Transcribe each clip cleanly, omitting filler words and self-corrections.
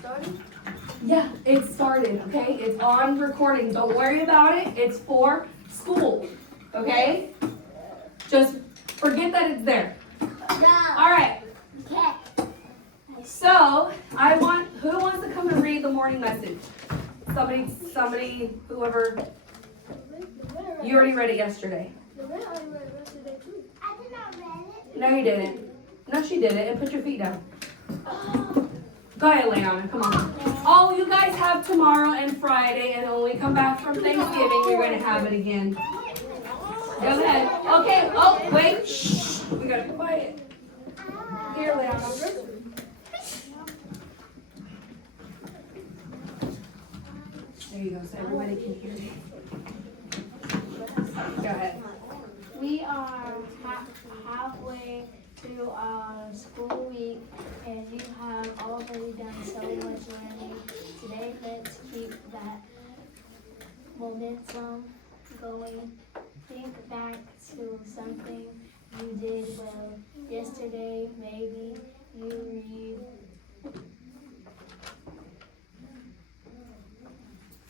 started? Yeah, it started, okay? It's on recording. Don't worry about it. It's for school, okay? Just forget that it's there. No. All right. Okay. So, who wants to come and read the morning message? Somebody, whoever. You already read it yesterday. I did not read it. No, you didn't. No, she didn't. And put your feet down. Go ahead, Leona. Come on. Oh, you guys have tomorrow and Friday, and when we come back from Thanksgiving, you're going to have it again. Go ahead. Okay. Oh, wait. Shh. We got to be quiet. Here, Leona. There you go, so everybody can hear you. Go ahead. We are halfway through our school week, and you have already done so much learning. Today, let's keep that momentum going. Think back to something you did well yesterday. Maybe you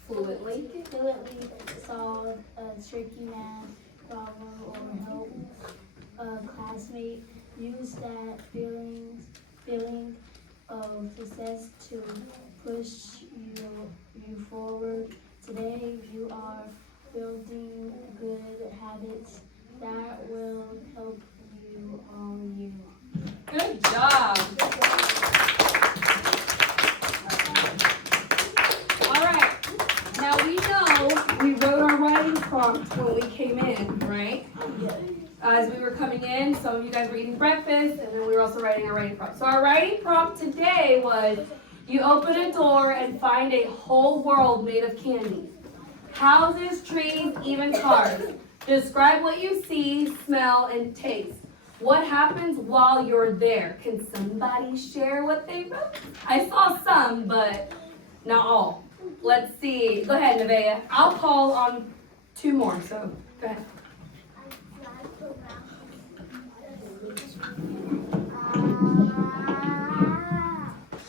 Fluently. fluently solve a tricky math problem or help a classmate. Use that feeling of success to push you forward. Today you are building good habits that will help you all year. Good job. All right. Now we know we wrote our writing prompt when we came in, right? As we were coming in, some of you guys were eating breakfast, and then we were also writing our writing prompt. So our writing prompt today was, you open a door and find a whole world made of candy. Houses, trees, even cars. Describe what you see, smell, and taste. What happens while you're there? Can somebody share what they wrote? I saw some, but not all. Let's see. Go ahead, Nevaeh. I'll call on 2 more, so go ahead.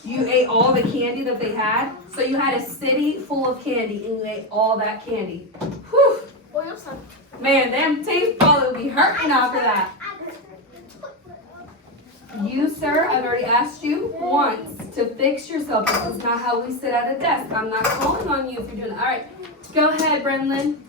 You ate all the candy that they had? So you had a city full of candy and you ate all that candy. Whew. Man, them teeth probably would be hurting after that. You, sir, I've already asked you once to fix yourself. This is not how we sit at a desk. I'm not calling on you if you're doing it. All right. Go ahead, Brenlin.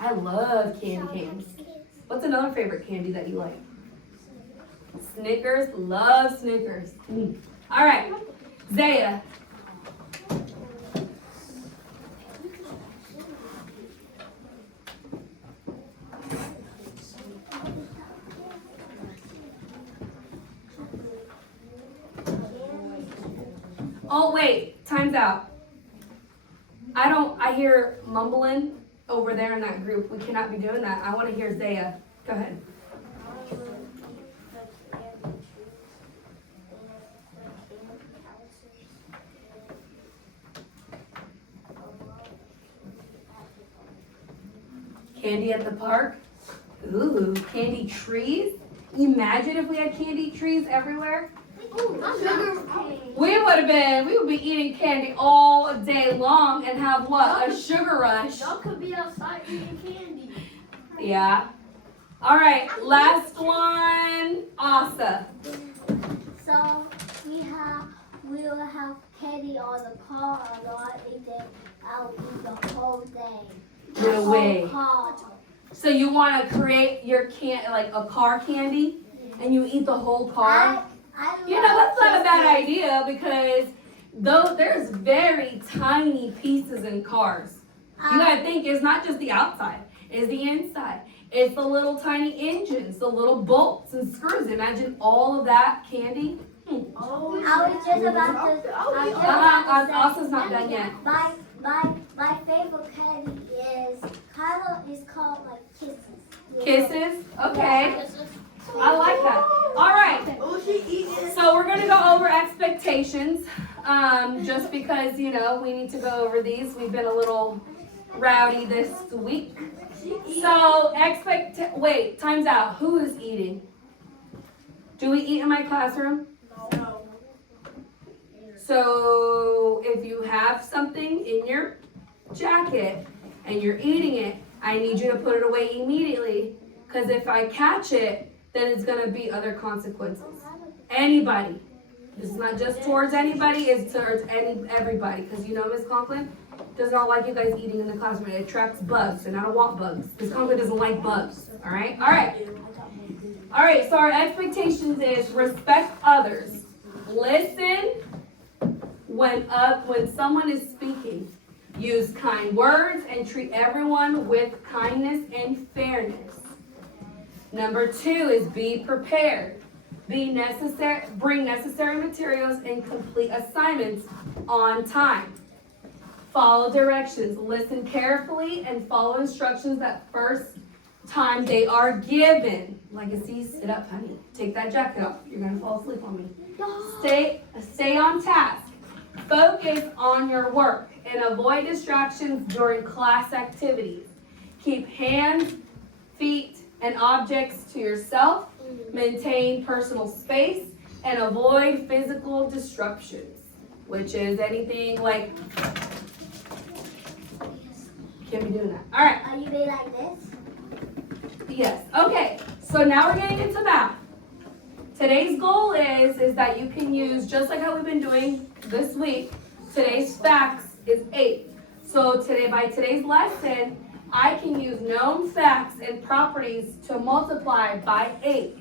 I love candy canes. What's another favorite candy that you like? Snickers. Love Snickers. All right. Zaya. Oh, wait. Time's out. I hear mumbling over there in that group. We cannot be doing that. I want to hear Zaya. Go ahead. Candy at the park? Ooh, candy trees? Imagine if we had candy trees everywhere. We would be eating candy all day long and have what? A sugar rush. Y'all could be outside eating candy. Yeah. All right, last one. Asa. So we will have candy on the car a lot, and then I'll eat the whole day. No way. Car. So you want to create your like a car candy, and you eat the whole car? You know, that's not a bad idea because there's very tiny pieces in cars. You gotta think it's not just the outside, it's the inside. It's the little tiny engines, the little bolts and screws. Imagine all of that candy. I was just about to. Asa's not done yet. My favorite candy is called like Kisses. Kisses? Okay. I like that. All right. So we're going to go over expectations. Just because, you know, we need to go over these. We've been a little rowdy this week. So wait, time's out. Who is eating? Do we eat in my classroom? No. So if you have something in your jacket and you're eating it, I need you to put it away immediately. Because if I catch it, then it's going to be other consequences. Anybody. It's not just towards anybody, it's towards everybody. Because you know Miss Conklin does not like you guys eating in the classroom. It attracts bugs, and I don't want bugs. Miss Conklin doesn't like bugs. All right? All right. All right, so our expectations is respect others. Listen when someone is speaking. Use kind words and treat everyone with kindness and fairness. Number 2 is be prepared. Bring necessary materials and complete assignments on time. Follow directions. Listen carefully and follow instructions that first time they are given. Legacy, sit up, honey. Take that jacket off. You're going to fall asleep on me. Stay on task. Focus on your work and avoid distractions during class activities. Keep hands, feet, and objects to yourself. Maintain personal space and avoid physical disruptions, which is anything like, can't be doing that. All right. Are you being like this? Yes. Okay. So now we're getting into math. Today's goal is that you can use, just like how we've been doing this week, today's facts is 8. So by today's lesson, I can use known facts and properties to multiply by 8.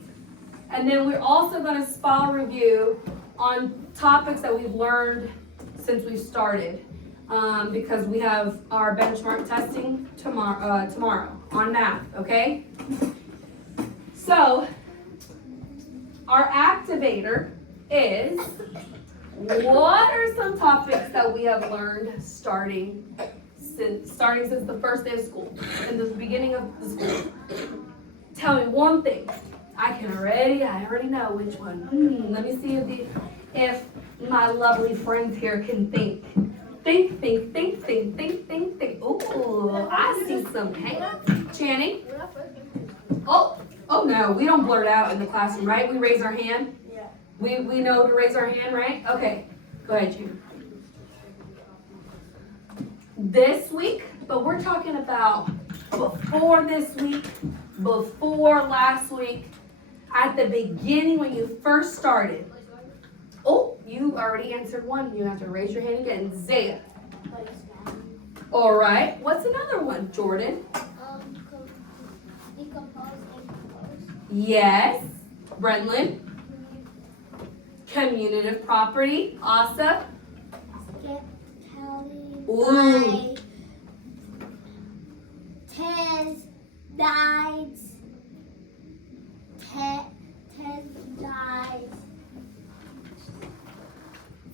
And then we're also going to spell review on topics that we've learned since we started. Because we have our benchmark testing tomorrow on math, okay? So, our activator is, what are some topics that we have learned starting since the first day of school, in the beginning of the school? Tell me one thing. I already know which one. Let me see if my lovely friends here can think. Think. Ooh, I see some. Hang on. Channing? Oh no, we don't blurt out in the classroom, right? We raise our hand? Yeah. We know to raise our hand, right? Okay. Go ahead, June. This week, but we're talking about before this week, before last week, at the beginning when you first started. Oh, you already answered one. You have to raise your hand again. Zaya. All right. What's another one, Jordan? Decompose and compose. Yes. Brenlin. Commutative property. Asa. Skip, tally, Ooh. tens, dies, dies,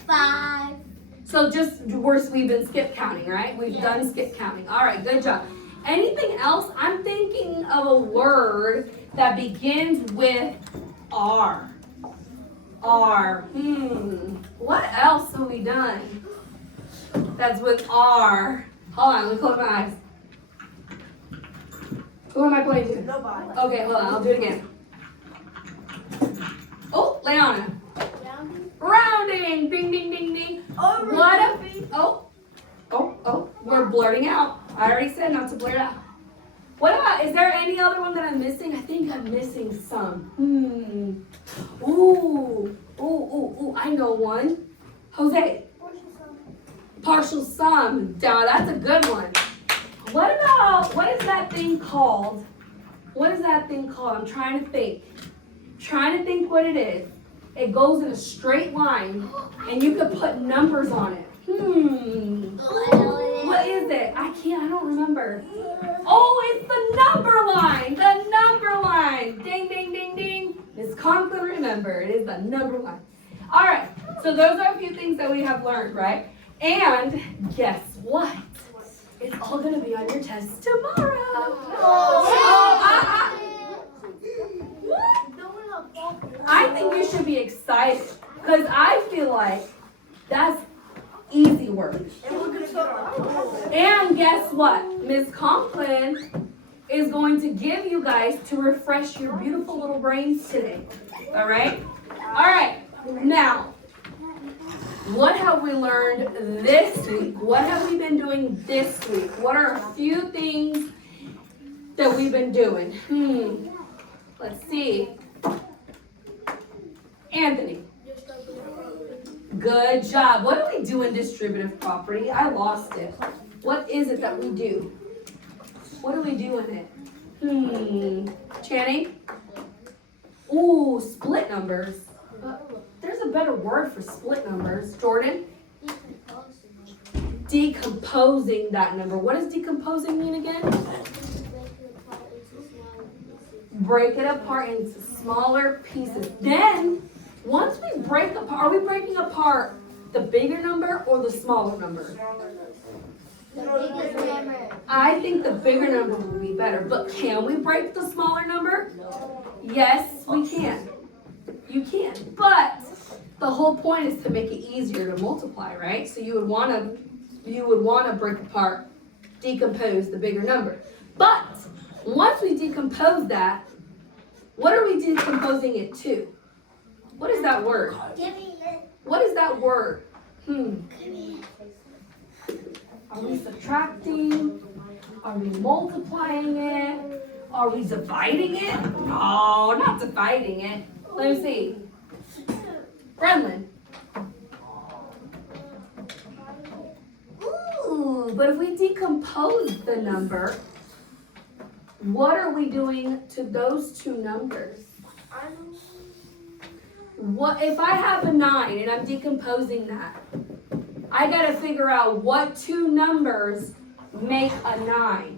5. So we've been skip counting, right? We've done skip counting. All right, good job. Anything else? I'm thinking of a word that begins with R. R. What else have we done that's with R? Hold on, let me close my eyes. Who am I playing to? Nobody. Okay, hold on, I'll do it again. Oh, Leona. Rounding. Ding, ding, ding, ding. We're blurting out. I already said not to blurt out. What about, is there any other one that I'm missing? I think I'm missing some. Ooh, I know one. Jose. Partial sum. Yeah, that's a good one. What is that thing called? I'm trying to think what it is. It goes in a straight line, and you could put numbers on it. What is it? I don't remember. Oh, it's the number line. The number line. Ding, ding, ding, ding. Miss Conklin, remember, it is the number line. All right, so those are a few things that we have learned, right? And guess what? It's all going to be on your test tomorrow. I think you should be excited because I feel like that's easy work. And guess what? Miss Conklin is going to give you guys to refresh your beautiful little brains today. All right? All right. Now, what have we learned this week? What have we been doing this week? What are a few things that we've been doing? Let's see. Anthony. Good job. What do we do in distributive property? I lost it. What is it that we do? What do we do in it? Channing? Ooh, split numbers. There's a better word for split numbers. Jordan? Decomposing that number. What does decomposing mean again? Break it apart into smaller pieces. Then, once we break apart, are we breaking apart the bigger number or the smaller number? The biggest number. I think the bigger number would be better, but can we break the smaller number? Yes, we can. You can, but the whole point is to make it easier to multiply, right? So you would want to break apart, decompose the bigger number. But once we decompose that, what are we decomposing it to? What is that word? Give me it. What is that word? Are we subtracting? Are we multiplying it? Are we dividing it? No, not dividing it. Let me see. Brenlin. Ooh, but if we decompose the number, what are we doing to those two numbers? What if I have a 9 and I'm decomposing that? I gotta figure out what two numbers make a 9.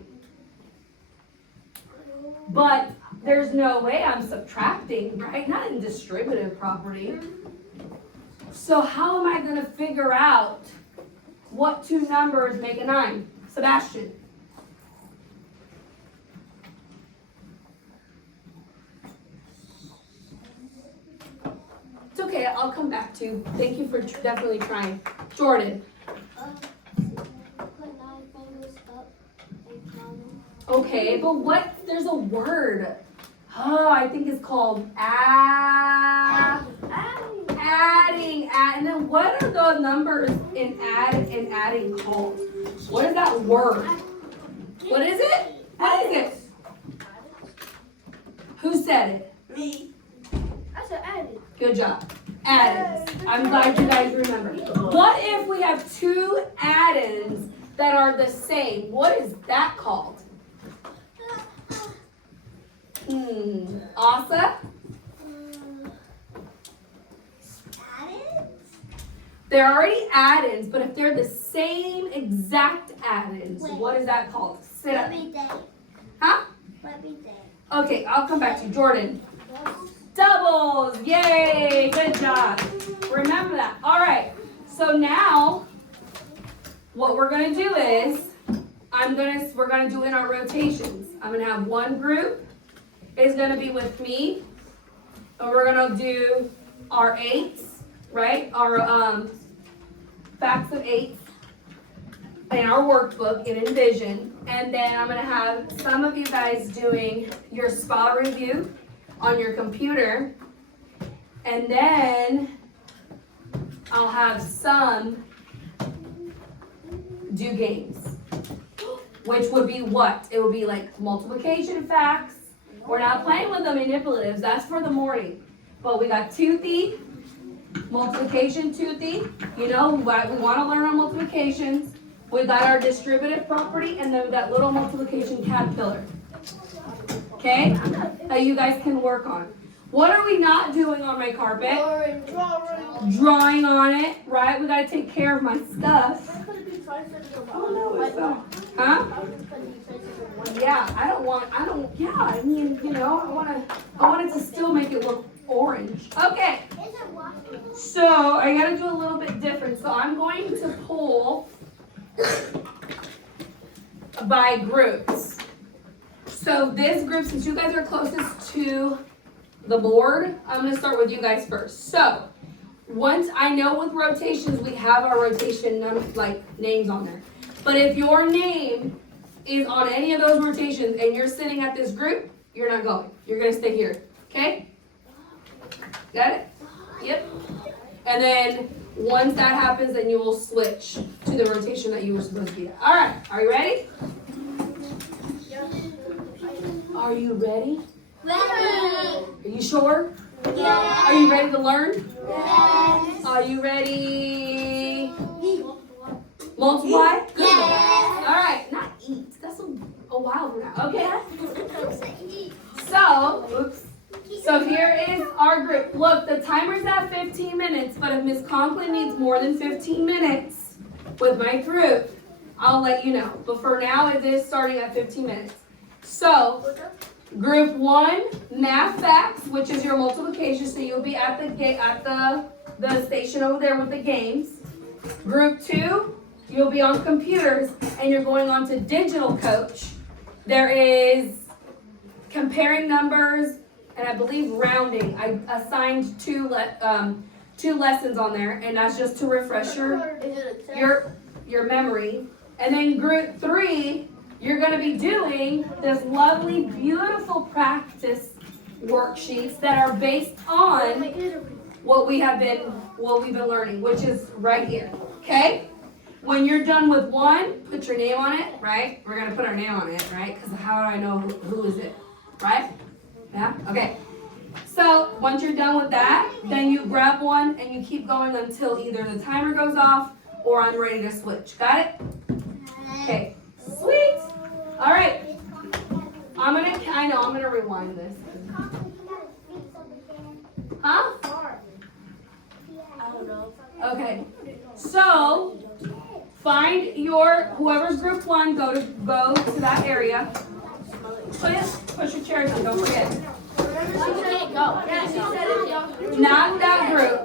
But there's no way I'm subtracting, right? Not in distributive property. So how am I gonna figure out what two numbers make a 9? Sebastian. It's okay, I'll come back to you. Thank you for definitely trying. Jordan. Put 9 fingers up and count them. Okay, but what? There's a word. Oh, I think it's called adding. And then what are the numbers in adding called? What is that word? What is it? What is it? Who said it? Me. I said added. Good job. Add-ins. I'm glad you guys remember. What if we have two add-ins that are the same? What is that called? Asa? They're already add-ins, but if they're the same exact add-ins, what is that called? Sit up. Huh? Okay, I'll come back to you. Jordan. Doubles! Yay! Good job. Remember that. All right. So now, what we're gonna do is, we're gonna do in our rotations. I'm gonna have one group is gonna be with me, and we're gonna do our 8s, right? Our facts of 8s in our workbook in Envision, and then I'm gonna have some of you guys doing your spa review on your computer, and then I'll have some do games, which would be what? It would be like multiplication facts. We're not playing with the manipulatives, that's for the morning. But we got toothy, multiplication toothy, you know, we want to learn our multiplications. We got our distributive property, and then we got little multiplication caterpillar. Okay? That you guys can work on. What are we not doing on my carpet? Drawing on it, right? We gotta take care of my stuff. Oh no, it's not. Huh? Yeah, I mean, you know, I want it to still make it look orange. Okay. So I gotta do a little bit different. So I'm going to pull by groups. So this group, since you guys are closest to the board, I'm going to start with you guys first. So once I know with rotations, we have our rotation names on there. But if your name is on any of those rotations and you're sitting at this group, you're not going. You're gonna stay here. Okay? Got it? Yep. And then once that happens, then you will switch to the rotation that you were supposed to be at. All right. Are you ready? Are you ready? Ready. Are you sure? Yes. Are you ready to learn? Yes. Are you ready? Multiply? Good. Yes. All right. Not eat. That's a while from now. Okay. So here is our group. Look, the timer's at 15 minutes, but if Miss Conklin needs more than 15 minutes with my group, I'll let you know. But for now, it is starting at 15 minutes. So, group 1, math facts, which is your multiplication. So you'll be at the station over there with the games. Group 2, you'll be on computers, and you're going on to digital coach. There is comparing numbers, and I believe rounding. I assigned two lessons on there, and that's just to refresh your memory. And then group 3, you're going to be doing this lovely, beautiful practice worksheets that are based on what we've been learning, which is right here. Okay? When you're done with 1, put your name on it, right? We're going to put our name on it, right? Because how do I know who is it, right? Yeah? Okay. So once you're done with that, then you grab 1 and you keep going until either the timer goes off or I'm ready to switch. Got it? Okay. Sweet. All right. I'm gonna rewind this. Huh? I don't know. Okay. So find whoever's group 1, go to that area. Push your chairs in, don't forget. Not that group.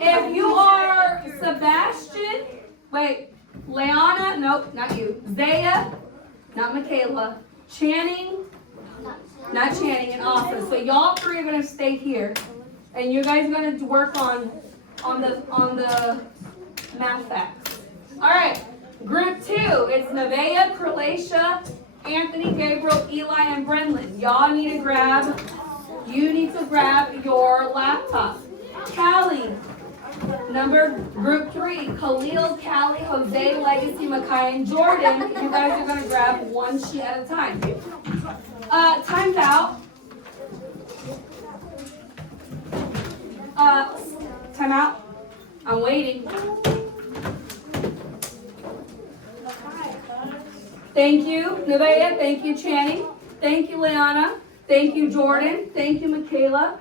If you are Sebastian, Leanna, nope, not you. Zaya, not Michaela. Channing, not Channing, and Asa. So y'all 3 are gonna stay here, and you guys are gonna work on the math facts. All right. Group 2, it's Nevaeh, Croatia, Anthony, Gabriel, Eli, and Brenlin. Y'all need to grab your laptop. Callie, group 3, Khalil, Callie, Jose, Legacy, Makai, and Jordan. You guys are gonna grab 1 sheet at a time. Time's out. Time out. I'm waiting. Thank you, Nevaeh. Thank you, Channing. Thank you, Leanna. Thank you, Jordan. Thank you, Michaela.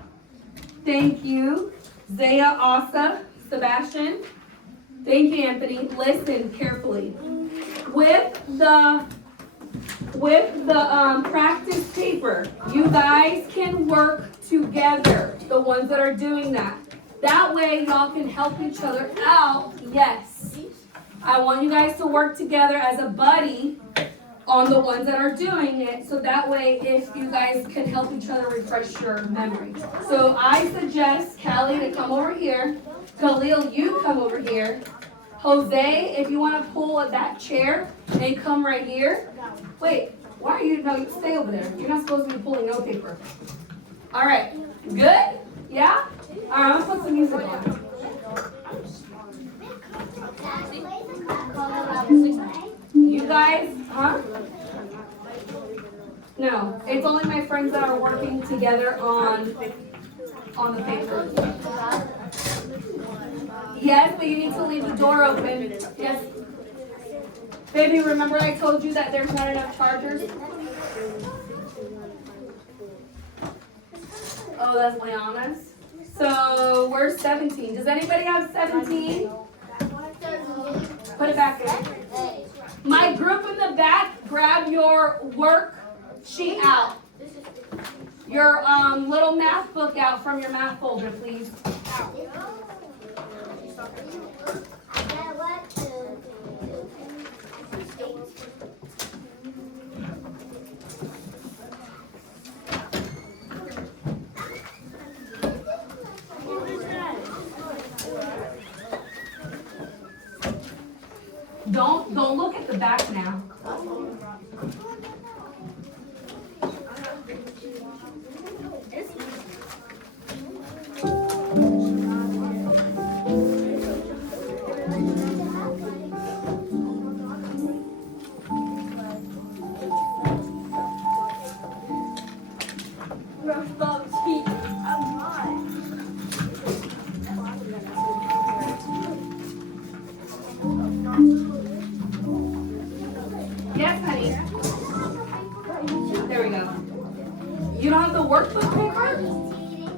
Thank you, Zaya, Asa, Sebastian. Thank you, Anthony. Listen carefully. With the practice paper, you guys can work together, the ones that are doing that. That way, y'all can help each other out. Yes. I want you guys to work together as a buddy on the ones that are doing it, so that way if you guys can help each other refresh your memory. So I suggest Callie to come over here. Khalil, you come over here. Jose, if you want to pull that chair and come right here. Wait, why are you, no, you stay over there. You're not supposed to be pulling no paper. All right, good? Yeah? All right, I'm gonna put some music on. You guys, huh? No, it's only my friends that are working together on the paper. Yes, but you need to leave the door open. Yes. Baby, remember I told you that there's not enough chargers? Oh, that's Leanna's. So we're 17. Does anybody have 17? Put it back in. My group in the back, grab your worksheet out. Your little math book out from your math folder, please. back now. Yes, honey. There we go. You don't have the workbook paper?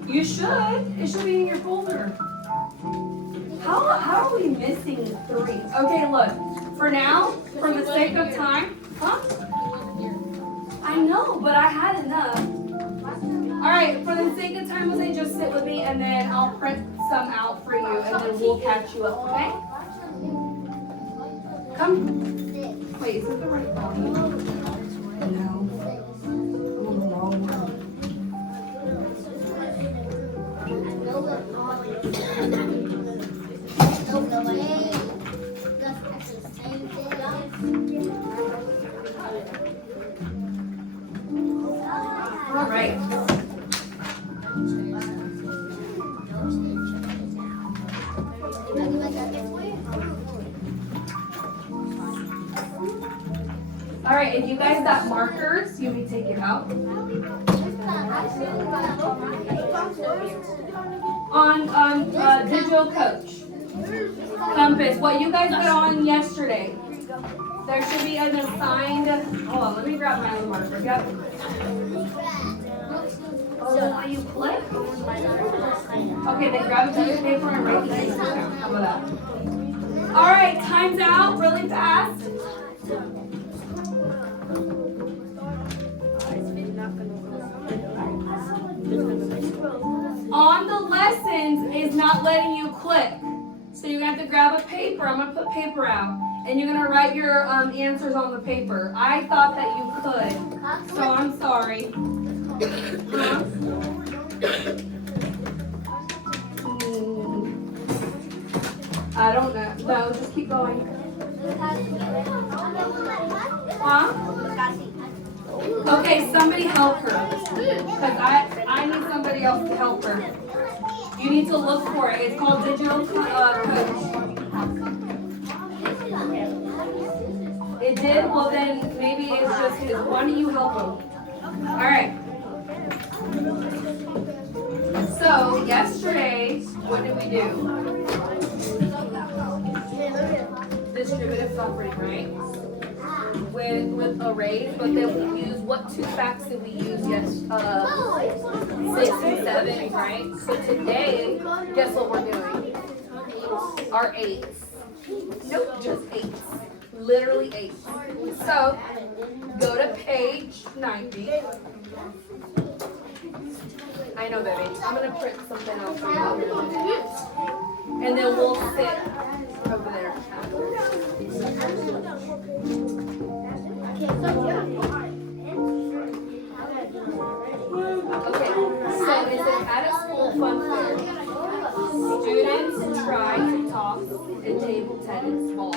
You should. It should be in your folder. How are we missing 3? Okay, look. For now, for the sake of time, huh? I know, but I had enough. All right, for the sake of time, we'll say just sit with me, and then I'll print some out for you, and then we'll catch you up, okay? Come. Wait, is it the right volume? No. I'm the wrong one. All right. All right, if you guys got markers, you may take it out. On Digital Coach. Compass, what you guys got on yesterday. There should be an assigned, hold on, let me grab my other marker. Yep. Oh, that's how you click? Okay, then grab a piece of paper and write the answers down. How about that? All right, time's out really fast. On the lessons is not letting you click. So you're going to have to grab a paper. I'm going to put paper out. And you're going to write your answers on the paper. I thought that you could. So I'm sorry. Huh? I don't know. No, just keep going. Huh? Okay, somebody help her. Because I need somebody else to help her. You need to look for it. It's called Digital Coach. It did? Well then, maybe it's just his. Why don't you help him? Alright. So, yesterday, what did we do? Distributive suffering, right? With arrays, but then we use, what 2 facts did we use? Yes, 6 and 7, right? So today, guess what we're doing? Our 8s. Nope, just 8s. Literally 8s. So, go to page 90. I know, baby. I'm going to print something else for you. And then we'll sit over there. Okay, so is it at a school fun fair? Students try to toss a table tennis ball.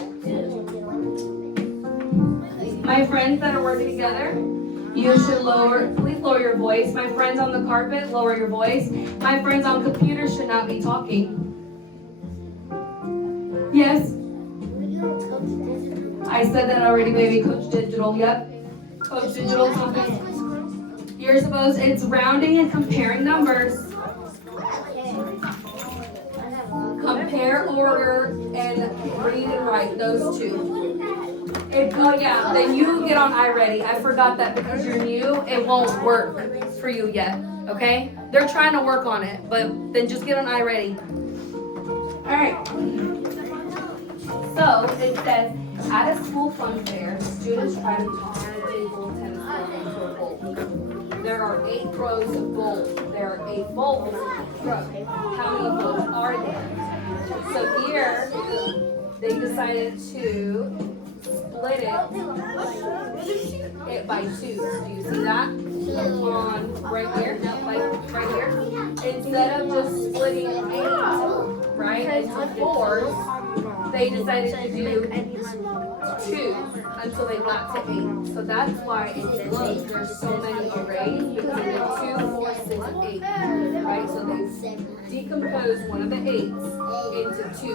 My friends that are working together, you should please lower your voice. My friends on the carpet, lower your voice. My friends on computers should not be talking. Yes? I said that already, baby. Coach Digital, yep. Coach Digital Compass. You're supposed, it's rounding and comparing numbers. Compare, order, and read and write, those 2. Oh yeah, then you get on iReady. I forgot that because you're new, it won't work for you yet, okay? They're trying to work on it, but then just get on iReady. Alright. So, it says, at a school fun fair, students try to toss a table tennis ball into a bowl. There are 8 rows of bowls. There are 8 bowls. How many bowls are there? So here, they decided to split it by 2. Do you see that? On right here, like right here. Instead of just splitting 8, right, into 4s, they decided to do 2 until they got to 8. So that's why it looks there's so many arrays because they were 2, 4, 6, 8. Right? So they decompose one of the 8s into 2.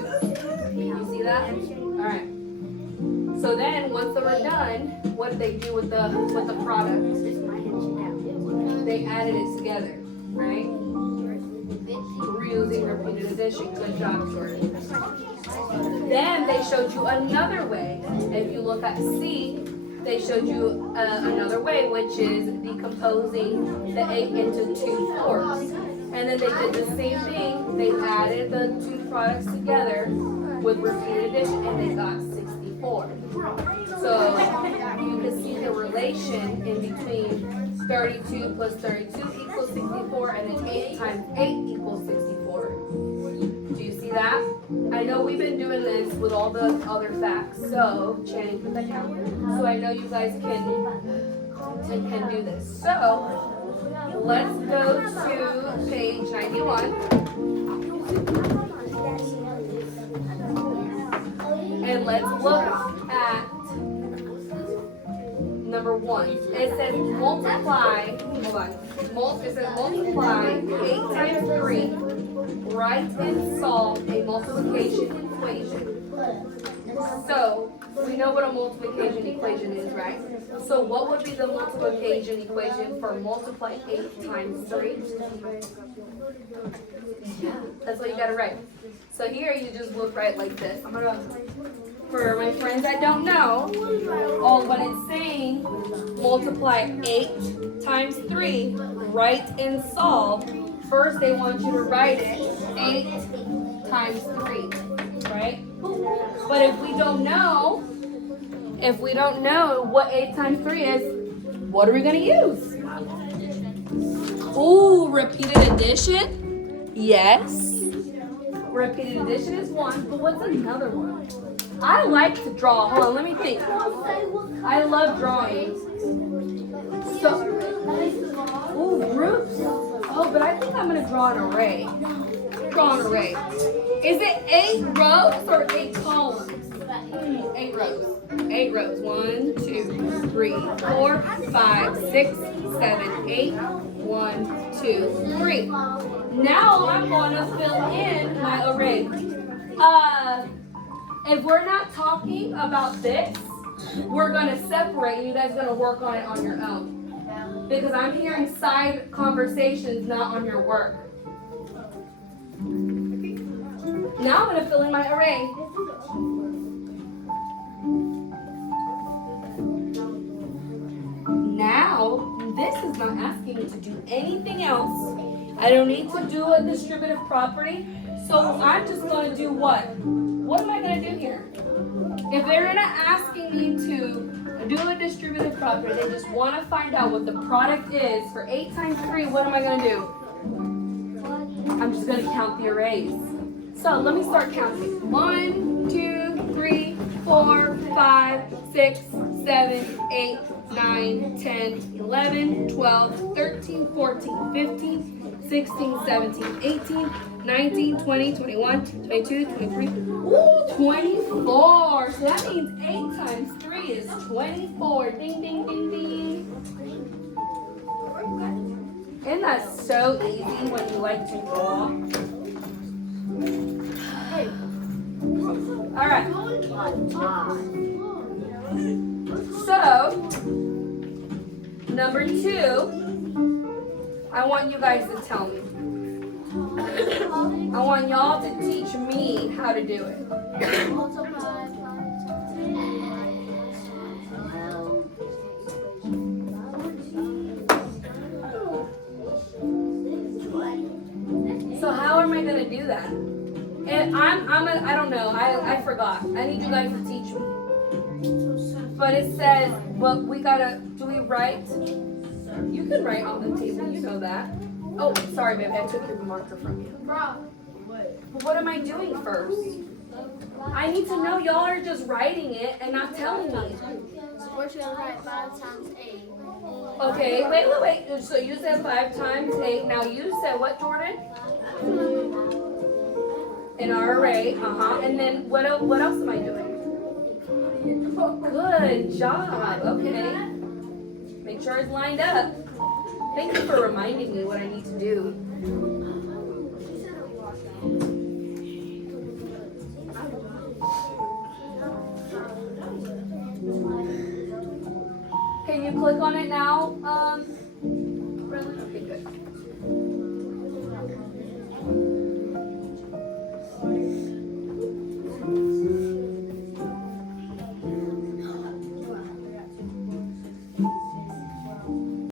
You see that? Alright. So then once they were done, what did they do with the product? They added it together, right? Reusing repeated addition. Good job, Jordan. Then they showed you another way. If you look at C, they showed you another way, which is decomposing the 8 into 2 4s. And then they did the same thing. They added the 2 products together with repeated addition, and they got 64. So you can see the relation in between 32 plus 32 equals 64, and then 8 times 8 equals 64. Do you see that? I know we've been doing this with all the other facts. So, Channing, put that down. So I know you guys can do this. So, let's go to page 91. And let's look at number 1. It says multiply, hold on. It says multiply 8 times 3. Write and solve a multiplication equation. So, we know what a multiplication equation is, right? So what would be the multiplication equation for multiply 8 times 3? That's what you gotta write. So here you just look right like this. I'm gonna, for my friends that don't know, when it's saying multiply 8 times 3, write and solve, first they want you to write it 8 times 3, right? But if we don't know what 8 times 3 is, what are we gonna use? Ooh, repeated addition? Yes. Repeated addition is 1, but what's another one? I like to draw. Hold on, let me think. I love drawing. So, ooh, groups. Oh, but I think I'm gonna draw an array. Draw an array. Is it 8 rows or 8 columns? 8 rows. 8 rows. 1, 2, 3, 4, 5, 6, 7, 8. 1, 2, 3. Now I'm gonna fill in my array. If we're not talking about this, we're gonna separate. You guys are gonna work on it on your own. Because I'm hearing side conversations, not on your work. Now I'm gonna fill in my array. Now, this is not asking me to do anything else. I don't need to do a distributive property. So I'm just gonna do what? What am I gonna do here? If they're not asking me to do a distributive property, they just want to find out what the product is for 8 times 3, what am I going to do? I'm just going to count the arrays. So let me start counting. 1, 2, 3, 4, 5, 6, 7, 8, 9, 10, 11, 12, 13, 14, 15, 16, 17, 18, 19, 20, 21, 22, 23, ooh, 24. So that means 8 times 3 is 24. Ding, ding, ding, ding. Isn't that so easy when you like to draw? All right. So, number 2, I want you guys to tell me. I want y'all to teach me how to do it. So how am I gonna do that? And I don't know. I forgot. I need you guys to teach me. But it says, well, do we write? You can write on the table. You know that. Oh, sorry, babe. I took your marker from you. But what am I doing first? I need to know. Y'all are just writing it and not telling me. We're going to write 5 times 8. Okay, wait. So you said 5 times 8. Now you said what, Jordan? In our array. And then what else am I doing? Good job. Okay. Make sure it's lined up. Thank you for reminding me what I need to do. Can you click on it now? Really? Okay, good.